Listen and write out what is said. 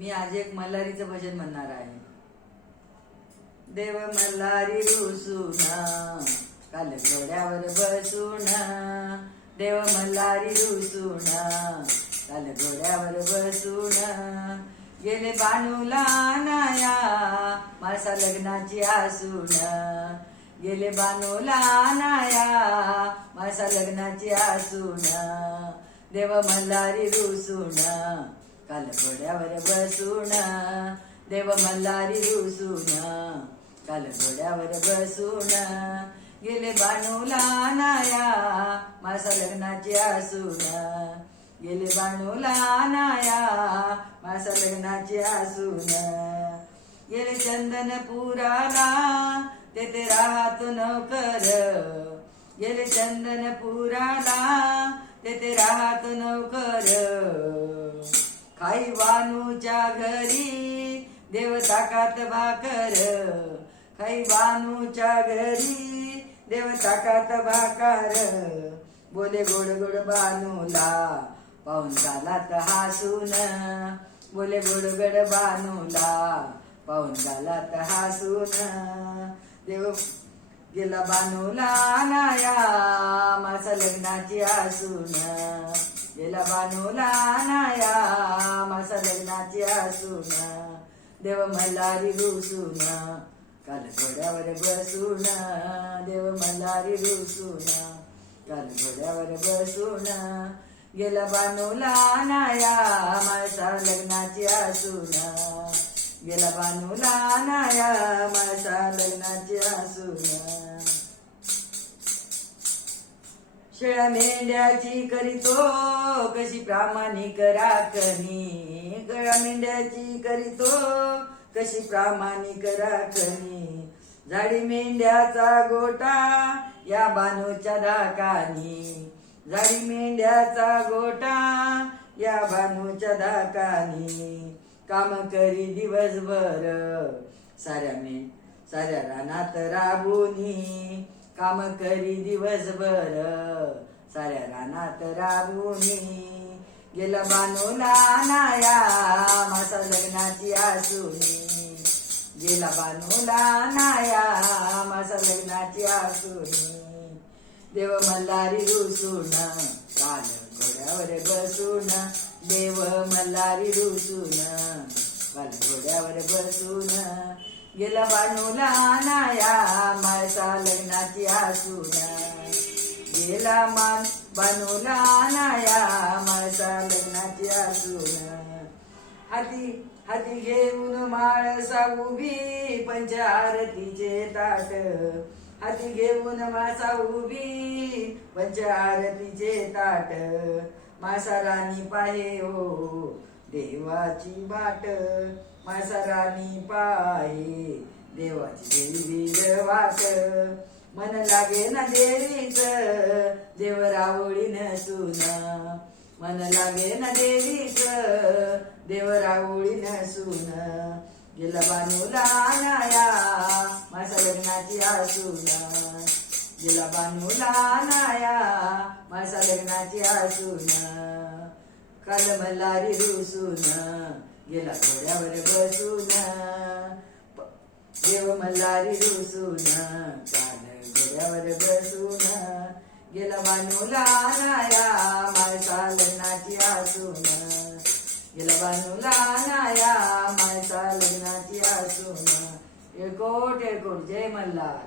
मी आज एक मल्हारीचं भजन म्हणणार आहे. देव मल्हारी रुसूना काल घोड्यावर बसुना देव मल्हारी रुसुना काल घोड्यावर बसुना गेले बानूला नाया मासा लग्नाची आसुना गेले बानूला नाया मासा लग्नाची आसुना देव मल्हारी रुसुना काल घोड्यावर बसून देव मल्हारी रुसून. काल घोड्यावर बसून गेले बानूला नाया माझा लग्नाची आसून. गेले बानूला नाया माझा लग्नाची असून गेले चंदनपुराला तेथे राहतो नौकर. गेले चंदनपुराला तेथे राहतो नौकर. खाई वानूच्या घरी देव ताकात भाकर. खाई वानूच्या घरी देव ताकात भाकर. बोले गोड गोड बानूला पाहून गालात हसून बोले गोड गोड बानूला पाहून गालात हसून देव गेला बानूला नाया माझा लग्नाची असून. गेला बानूला नाया माझा लग्नाची असून. देव मल्हारी रुसून. काल घोड्यावर बसून. देव मल्हारी रुसून. काल घोड्यावर बसून. गेला बानूला नाया माझा लग्नाची असून. गेला बानूला नाया माझा लग्नाचे असून शेळ्या मेंढ्याची करीतो कशी प्रामाणिक राखणी गळ्या मेंढ्याची करीतो कशी प्रामाणिक राखणी झाडी मेंढ्याचा गोटा या बानूच्या धाकानी झाडी मेंढ्याचा गोटा या बानूच्या धाकानी काम करी दिवसभर. साऱ्या मे साऱ्या रानात राबुनी काम करी दिवसभर. साऱ्या रानात राबुनी गेला बानूला नाया माझा लग्नाची आसूनी गेला बानूला नाया माझा लग्नाची आसूनी देव मल्हारी रुसून काल घोड्यावर बसून देव मल्हारी रुसून काल घोड्यावर बसून गेला बानूला नाया माझा लग्नाची आसून. गेला मान बानूला नाया माझा लग्नाची आसून. हाती हाती घेऊन माळसा उभी पंचारतीचे ताट. हाती घेऊन मासा उभी पंचारतीचे ताट. मासाराणी पाहे हो देवाची बाट. मासा राणी पाहे देवाची देवी वाट मन लागे ना देवीच देव रावळी नसून मन लागे ना देवीच देव रावळी नसून गेला बानूला नाया माझ्या लग्नाची आसून. गेला बानूला नाया माझा लग्नाची आसून कलमलारी रुसून गेला घोड्यावर बसून. देव मल्हारी रुसून काल घोड्यावर बसून. गेला बानूला नाया माझा लग्नाची आसून गेला बानूला नाया माझा लग्नाची आसून एकोट एकोट जय मल्हार.